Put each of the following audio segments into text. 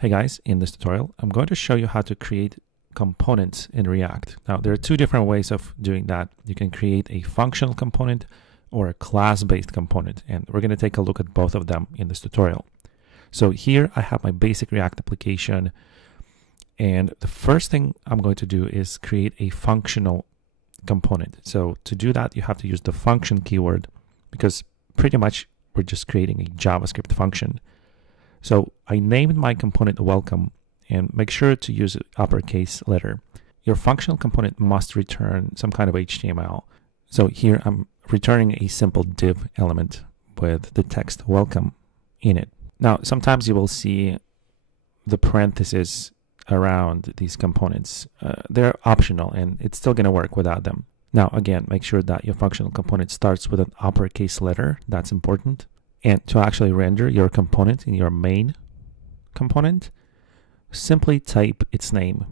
Hey guys, in this tutorial, I'm going to show you how to create components in React. Now, there are two different ways of doing that. You can create a functional component or a class-based component, and we're going to take a look at both of them in this tutorial. So here I have my basic React application, and the first thing I'm going to do is create a functional component. So to do that, you have to use the function keyword because pretty much we're just creating a JavaScript function. So I named my component welcome, and make sure to use an uppercase letter. Your functional component must return some kind of HTML. So here I'm returning a simple div element with the text welcome in it. Now, sometimes you will see the parentheses around these components. They're optional and it's still going to work without them. Now, again, make sure that your functional component starts with an uppercase letter. That's important. And to actually render your component in your main component, simply type its name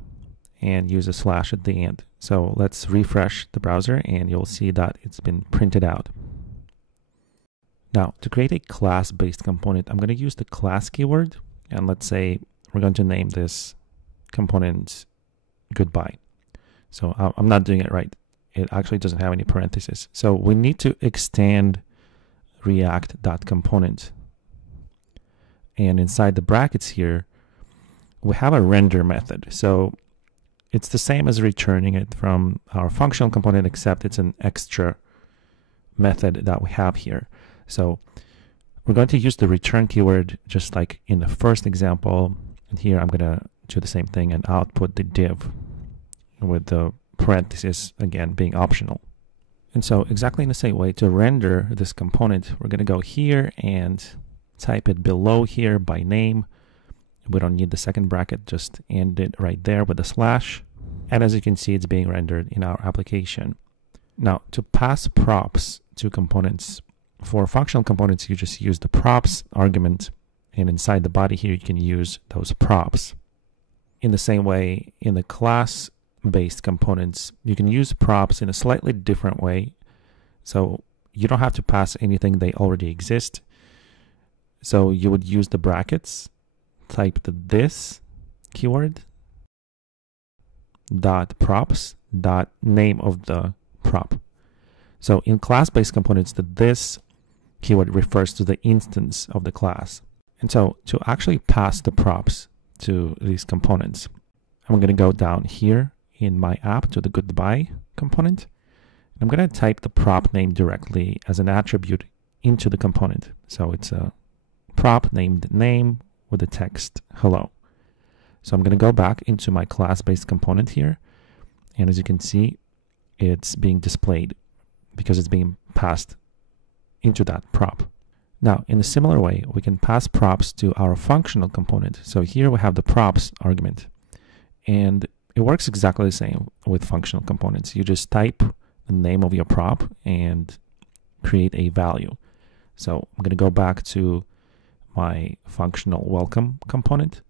and use a slash at the end. So let's refresh the browser and you'll see that it's been printed out. Now, to create a class-based component, I'm going to use the class keyword, and let's say we're going to name this component goodbye. So I'm not doing it right. It actually doesn't have any parentheses. So we need to extend react.component, and inside the brackets here we have a render method. So it's the same as returning it from our functional component, except it's an extra method that we have here. So we're going to use the return keyword just like in the first example, and here I'm going to do the same thing and output the div with the parentheses again being optional. And so exactly in the same way, to render this component, we're going to go here and type it below here by name. We don't need the second bracket, just end it right there with a slash. And as you can see, it's being rendered in our application. Now, to pass props to components, for functional components, you just use the props argument, and inside the body here, you can use those props. In the same way, in the class-based components, you can use props in a slightly different way. So you don't have to pass anything, they already exist. So you would use the brackets, type the this keyword, dot props, dot name of the prop. So in class-based components, the this keyword refers to the instance of the class. And so to actually pass the props to these components, I'm going to go down here in my app to the goodbye component. I'm going to type the prop name directly as an attribute into the component. So it's a prop named name with the text hello. So I'm going to go back into my class-based component here. And as you can see, it's being displayed because it's being passed into that prop. Now, in a similar way, we can pass props to our functional component. So here we have the props argument. And it works exactly the same with functional components. You just type the name of your prop and create a value. So I'm going to go back to my functional welcome component.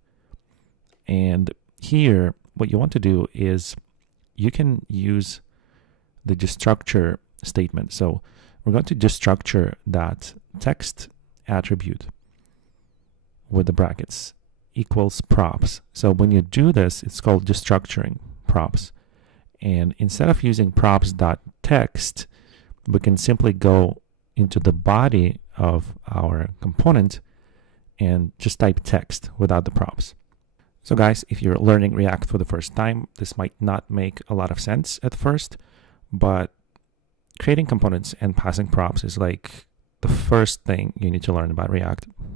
And here, what you want to do is you can use the destructure statement. So we're going to destructure that text attribute with the brackets equals props. So when you do this, it's called destructuring props. And instead of using props.text, we can simply go into the body of our component and just type text without the props. So guys, if you're learning React for the first time, this might not make a lot of sense at first, but creating components and passing props is like the first thing you need to learn about React.